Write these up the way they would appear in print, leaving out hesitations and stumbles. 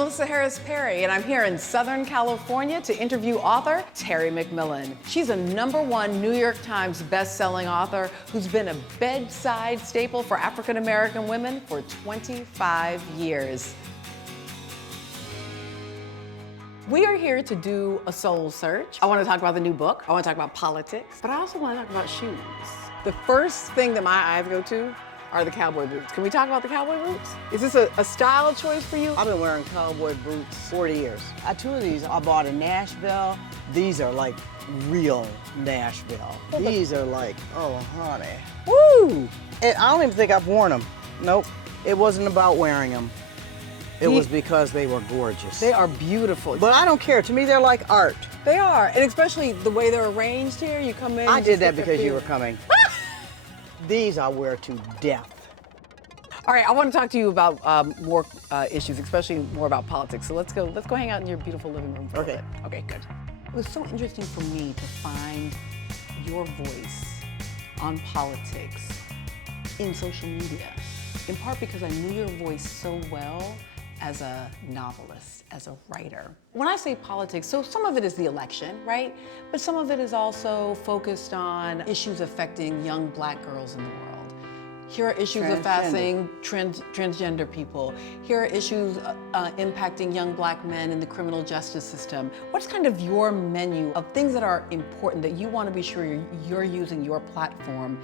Melissa Harris Perry, and I'm here in Southern California to interview author Terry McMillan. She's a #1 New York Times best-selling author who's been a bedside staple for African American women for 25 years. We are here to do a soul search. I want to talk about the new book. I want to talk about politics, but I also want to talk about shoes. The first thing that my eyes go to are the cowboy boots. Can we talk about the cowboy boots? Is this a style choice for you? I've been wearing cowboy boots 40 years. Two of these I bought in Nashville. These are like real Nashville. These are like, oh honey. Woo! And I don't even think I've worn them. Nope. It wasn't about wearing them. It was because they were gorgeous. They are beautiful. But I don't care. To me, they're like art. They are, and especially the way they're arranged here. You come in. I did that because you were coming. These I wear to death. All right, I want to talk to you about more issues, especially more about politics. So let's go hang out in your beautiful living room for a bit. Okay, good. It was so interesting for me to find your voice on politics in social media, in part because I knew your voice so well as a novelist, as a writer. When I say politics, so some of it is the election, right? But some of it is also focused on issues affecting young Black girls in the world. Here are issues affecting transgender people. Here are issues impacting young Black men in the criminal justice system. What's kind of your menu of things that are important that you want to be sure you're using your platform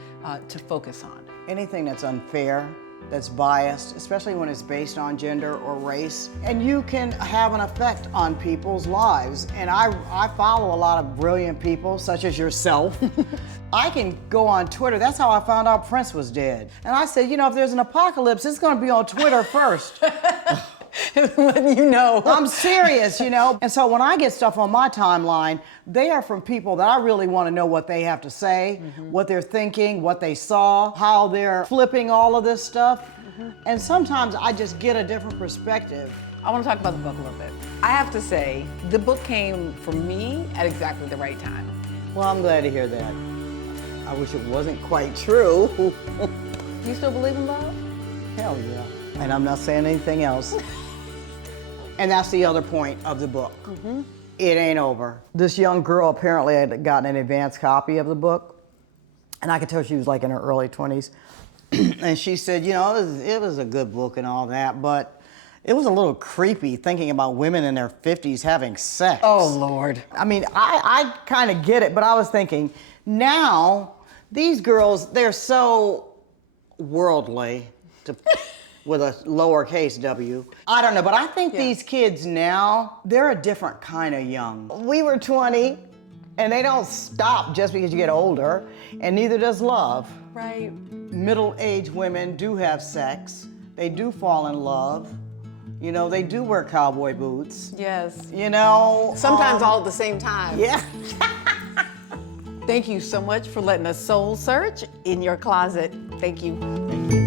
to focus on? Anything that's unfair, that's biased, especially when it's based on gender or race. And you can have an effect on people's lives. And I follow a lot of brilliant people, such as yourself. I can go on Twitter. That's how I found out Prince was dead. And I said, you know, if there's an apocalypse, it's gonna be on Twitter first. Letting you know. I'm serious, you know? And so when I get stuff on my timeline, they are from people that I really want to know what they have to say, what they're thinking, what they saw, how they're flipping all of this stuff. And sometimes I just get a different perspective. I want to talk about the book a little bit. I have to say, the book came for me at exactly the right time. Well, I'm glad to hear that. I wish it wasn't quite true. Do you still believe in love? Hell yeah. And I'm not saying anything else. And that's the other point of the book. It ain't over. This young girl apparently had gotten an advance copy of the book, and I could tell she was like in her early 20s. And she said, you know, it was a good book and all that, but it was a little creepy thinking about women in their 50s having sex. Oh, Lord. I mean, I kind of get it, but I was thinking, now, these girls, they're so worldly, with a lowercase w. I don't know, but I think these kids now, they're a different kind of young. We were 20, and they don't stop just because you get older, and neither does love. Right. Middle-aged women do have sex. They do fall in love. You know, they do wear cowboy boots. Yes. You know. Sometimes all at the same time. Yeah. Thank you so much for letting us soul search in your closet. Thank you.